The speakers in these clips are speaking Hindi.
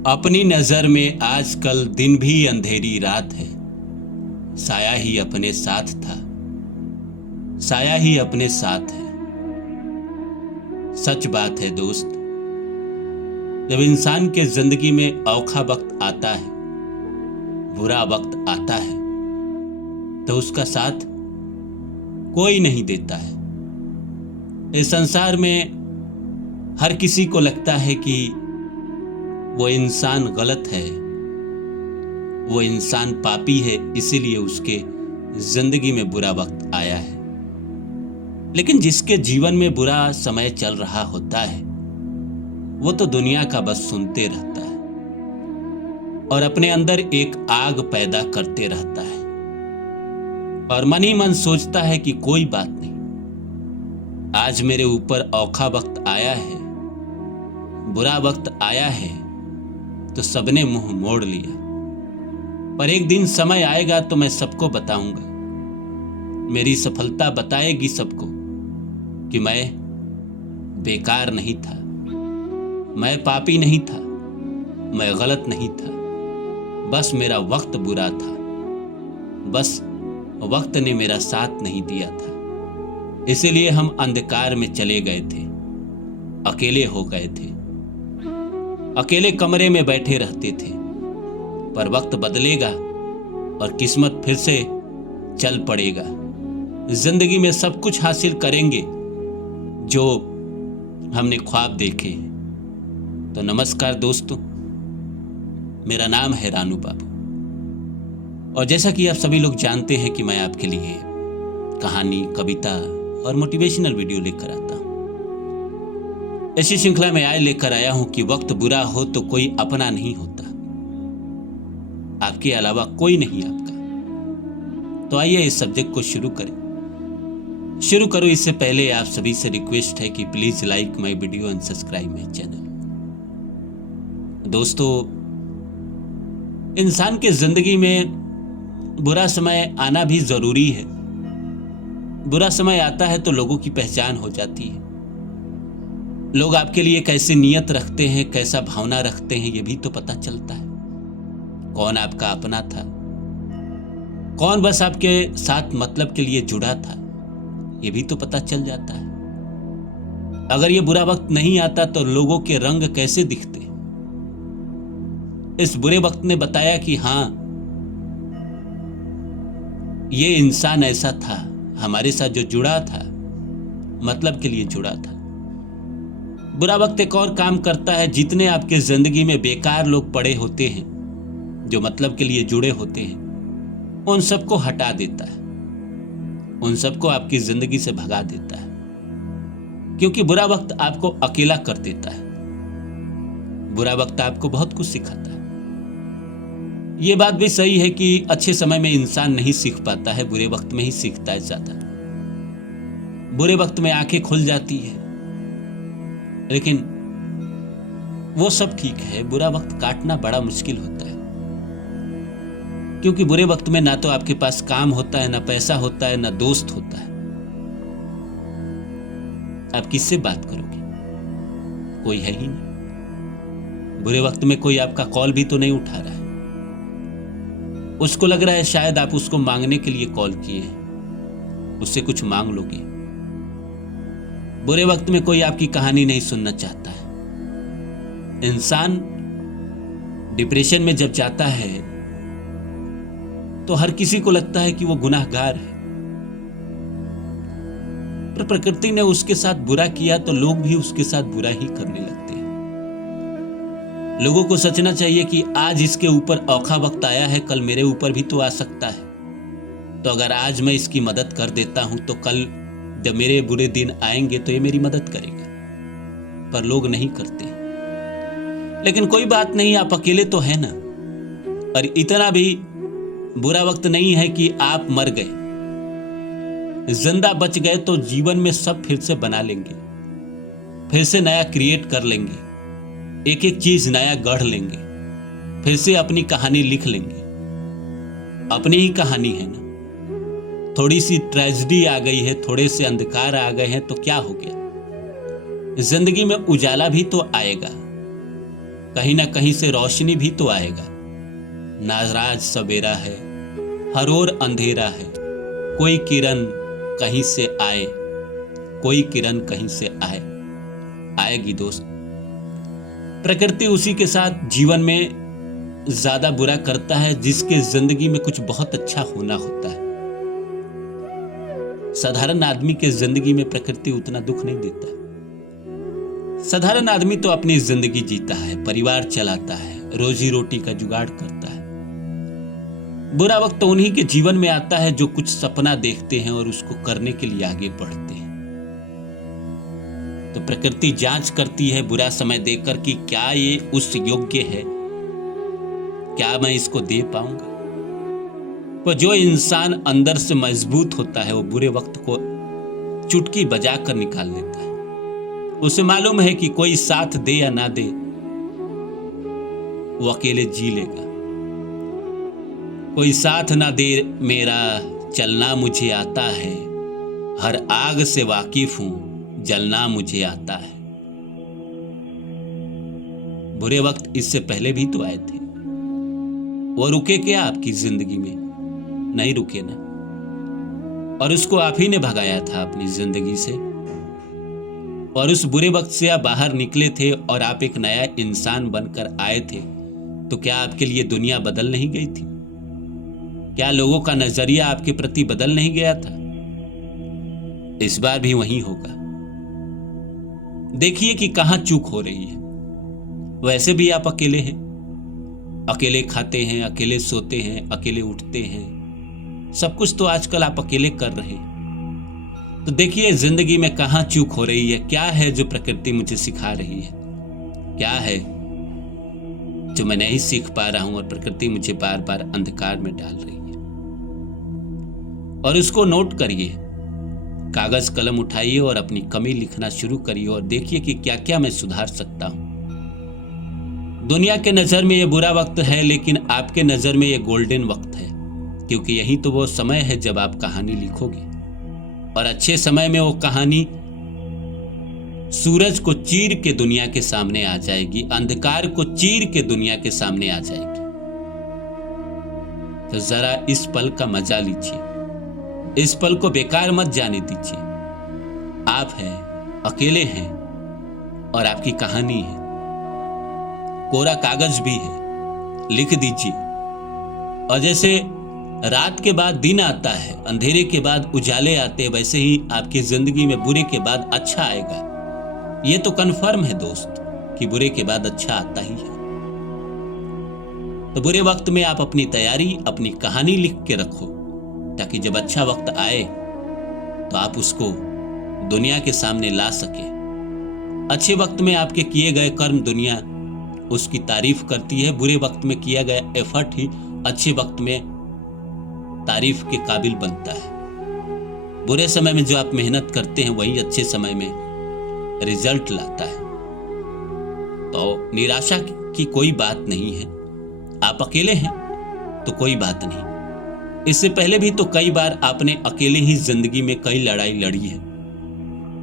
अपनी नजर में आजकल दिन भी अंधेरी रात है। साया ही अपने साथ था, साया ही अपने साथ है। सच बात है दोस्त, जब इंसान के जिंदगी में औखा वक्त आता है, बुरा वक्त आता है, तो उसका साथ कोई नहीं देता है। इस संसार में हर किसी को लगता है कि वो इंसान गलत है, वो इंसान पापी है, इसीलिए उसके जिंदगी में बुरा वक्त आया है। लेकिन जिसके जीवन में बुरा समय चल रहा होता है, वो तो दुनिया का बस सुनते रहता है और अपने अंदर एक आग पैदा करते रहता है और मन ही मन सोचता है कि कोई बात नहीं, आज मेरे ऊपर औखा वक्त आया है, बुरा वक्त आया है, तो सबने मुंह मोड़ लिया। पर एक दिन समय आएगा तो मैं सबको बताऊंगा, मेरी सफलता बताएगी सबको कि मैं बेकार नहीं था, मैं पापी नहीं था, मैं गलत नहीं था, बस मेरा वक्त बुरा था, बस वक्त ने मेरा साथ नहीं दिया था। इसीलिए हम अंधकार में चले गए थे, अकेले हो गए थे, अकेले कमरे में बैठे रहते थे। पर वक्त बदलेगा और किस्मत फिर से चल पड़ेगा। जिंदगी में सब कुछ हासिल करेंगे जो हमने ख्वाब देखे। तो नमस्कार दोस्तों, मेरा नाम है रानू बाबू और जैसा कि आप सभी लोग जानते हैं कि मैं आपके लिए कहानी, कविता और मोटिवेशनल वीडियो लेकर आता हूं। ऐसी श्रृंखला में आज लेकर आया हूं कि वक्त बुरा हो तो कोई अपना नहीं होता, आपके अलावा कोई नहीं आपका। तो आइए इस सब्जेक्ट को शुरू करो। इससे पहले आप सभी से रिक्वेस्ट है कि please like my video and subscribe my channel. दोस्तों, इंसान के जिंदगी में बुरा समय आना भी जरूरी है। बुरा समय आता है तो लोगों की पहचान हो जाती है। लोग आपके लिए कैसे नियत रखते हैं, कैसा भावना रखते हैं, ये भी तो पता चलता है। कौन आपका अपना था, कौन बस आपके साथ मतलब के लिए जुड़ा था, ये भी तो पता चल जाता है। अगर ये बुरा वक्त नहीं आता तो लोगों के रंग कैसे दिखते। इस बुरे वक्त ने बताया कि हाँ, ये इंसान ऐसा था, हमारे साथ जो जुड़ा था, मतलब के लिए जुड़ा था। बुरा वक्त एक और काम करता है, जितने आपके जिंदगी में बेकार लोग पड़े होते हैं, जो मतलब के लिए जुड़े होते हैं, उन सबको हटा देता है, उन सबको आपकी जिंदगी से भगा देता है। क्योंकि बुरा वक्त आपको अकेला कर देता है। बुरा वक्त आपको बहुत कुछ सिखाता है। ये बात भी सही है कि अच्छे समय में इंसान नहीं सीख पाता है, बुरे वक्त में ही सीखता है ज्यादा। बुरे वक्त में आंखें खुल जाती है, लेकिन वो सब ठीक है। बुरा वक्त काटना बड़ा मुश्किल होता है, क्योंकि बुरे वक्त में ना तो आपके पास काम होता है, ना पैसा होता है, ना दोस्त होता है। आप किससे बात करोगे? कोई है ही नहीं। बुरे वक्त में कोई आपका कॉल भी तो नहीं उठा रहा है। उसको लग रहा है शायद आप उसको मांगने के लिए कॉल किए हैं, उससे कुछ मांग लोगे। बुरे वक्त में कोई आपकी कहानी नहीं सुनना चाहता है। इंसान डिप्रेशन में जब जाता है तो हर किसी को लगता है कि वो गुनाहगार है, पर प्रकृति ने उसके साथ बुरा किया तो लोग भी उसके साथ बुरा ही करने लगते हैं। लोगों को सोचना चाहिए कि आज इसके ऊपर औखा वक्त आया है, कल मेरे ऊपर भी तो आ सकता है। तो अगर आज मैं इसकी मदद कर देता हूं तो कल जब मेरे बुरे दिन आएंगे तो ये मेरी मदद करेगा। पर लोग नहीं करते। लेकिन कोई बात नहीं, आप अकेले तो है ना। और इतना भी बुरा वक्त नहीं है कि आप मर गए। जिंदा बच गए तो जीवन में सब फिर से बना लेंगे, फिर से नया क्रिएट कर लेंगे, एक एक चीज नया गढ़ लेंगे, फिर से अपनी कहानी लिख लेंगे। अपनी ही कहानी है ना। थोड़ी सी ट्रेजेडी आ गई है, थोड़े से अंधकार आ गए हैं तो क्या हो गया? जिंदगी में उजाला भी तो आएगा। कहीं ना कहीं से रोशनी भी तो आएगा। नाराज सवेरा है, हर ओर अंधेरा है, कोई किरण कहीं से आए, कोई किरण कहीं से आए, आएगी दोस्त। प्रकृति उसी के साथ जीवन में ज्यादा बुरा करता है जिसके जिंदगी में कुछ बहुत अच्छा होना होता है। साधारण आदमी के जिंदगी में प्रकृति उतना दुख नहीं देता। साधारण आदमी तो अपनी जिंदगी जीता है, परिवार चलाता है, रोजी रोटी का जुगाड़ करता है। बुरा वक्त तो उन्हीं के जीवन में आता है जो कुछ सपना देखते हैं और उसको करने के लिए आगे बढ़ते हैं। तो प्रकृति जांच करती है बुरा समय देखकर कि क्या ये उस योग्य है, क्या मैं इसको दे पाऊंगा। वो जो इंसान अंदर से मजबूत होता है वो बुरे वक्त को चुटकी बजाकर निकाल लेता है। उसे मालूम है कि कोई साथ दे या ना दे, वो अकेले जी लेगा। कोई साथ ना दे मेरा, चलना मुझे आता है, हर आग से वाकिफ हूं, जलना मुझे आता है। बुरे वक्त इससे पहले भी तो आए थे, वो रुके क्या आपकी जिंदगी में? नहीं रुके ना। और उसको आप ही ने भगाया था अपनी जिंदगी से, और उस बुरे वक्त से आप बाहर निकले थे और आप एक नया इंसान बनकर आए थे। तो क्या आपके लिए दुनिया बदल नहीं गई थी? क्या लोगों का नजरिया आपके प्रति बदल नहीं गया था? इस बार भी वही होगा। देखिए कि कहां चूक हो रही है। वैसे भी आप अकेले हैं, अकेले खाते हैं, अकेले सोते हैं, अकेले उठते हैं, सब कुछ तो आजकल आप अकेले कर रहे हैं। तो देखिए जिंदगी में कहां चूक हो रही है, क्या है जो प्रकृति मुझे सिखा रही है, क्या है जो मैं नहीं सीख पा रहा हूं और प्रकृति मुझे बार बार अंधकार में डाल रही है। और उसको नोट करिए, कागज कलम उठाइए और अपनी कमी लिखना शुरू करिए और देखिए कि क्या क्या मैं सुधार सकता हूं। दुनिया के नजर में यह बुरा वक्त है, लेकिन आपके नजर में यह गोल्डन वक्त है, क्योंकि यही तो वो समय है जब आप कहानी लिखोगे। और अच्छे समय में वो कहानी सूरज को चीर के दुनिया के सामने आ जाएगी, अंधकार को चीर के दुनिया के सामने आ जाएगी। तो जरा इस पल का मजा लीजिए, इस पल को बेकार मत जाने दीजिए। आप हैं, अकेले हैं और आपकी कहानी है। कोरा कागज भी है, लिख दीजिए। और जैसे रात के बाद दिन आता है, अंधेरे के बाद उजाले आते हैं, वैसे ही आपकी जिंदगी में बुरे के बाद अच्छा आएगा। ये तो कन्फर्म है दोस्त कि बुरे के बाद अच्छा आता ही है। तो बुरे वक्त में आप अपनी तैयारी, अपनी कहानी लिख के रखो, ताकि जब अच्छा वक्त आए तो आप उसको दुनिया के सामने ला सके। अच्छे वक्त में आपके किए गए कर्म दुनिया उसकी तारीफ करती है, बुरे वक्त में किया गया एफर्ट ही अच्छे वक्त में तारीफ के काबिल बनता है। बुरे समय में जो आप मेहनत करते हैं वही अच्छे समय में रिजल्ट लाता है। तो निराशा की कोई बात नहीं है। आप अकेले हैं तो कोई बात नहीं। इससे पहले भी तो कई बार आपने अकेले ही जिंदगी में कई लड़ाई लड़ी है।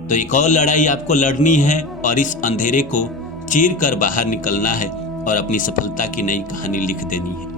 तो एक और लड़ाई आपको लड़नी है और इस अंधेरे को चीर कर बाहर निकलना है और अपनी सफलता की नई कहानी लिख देनी है।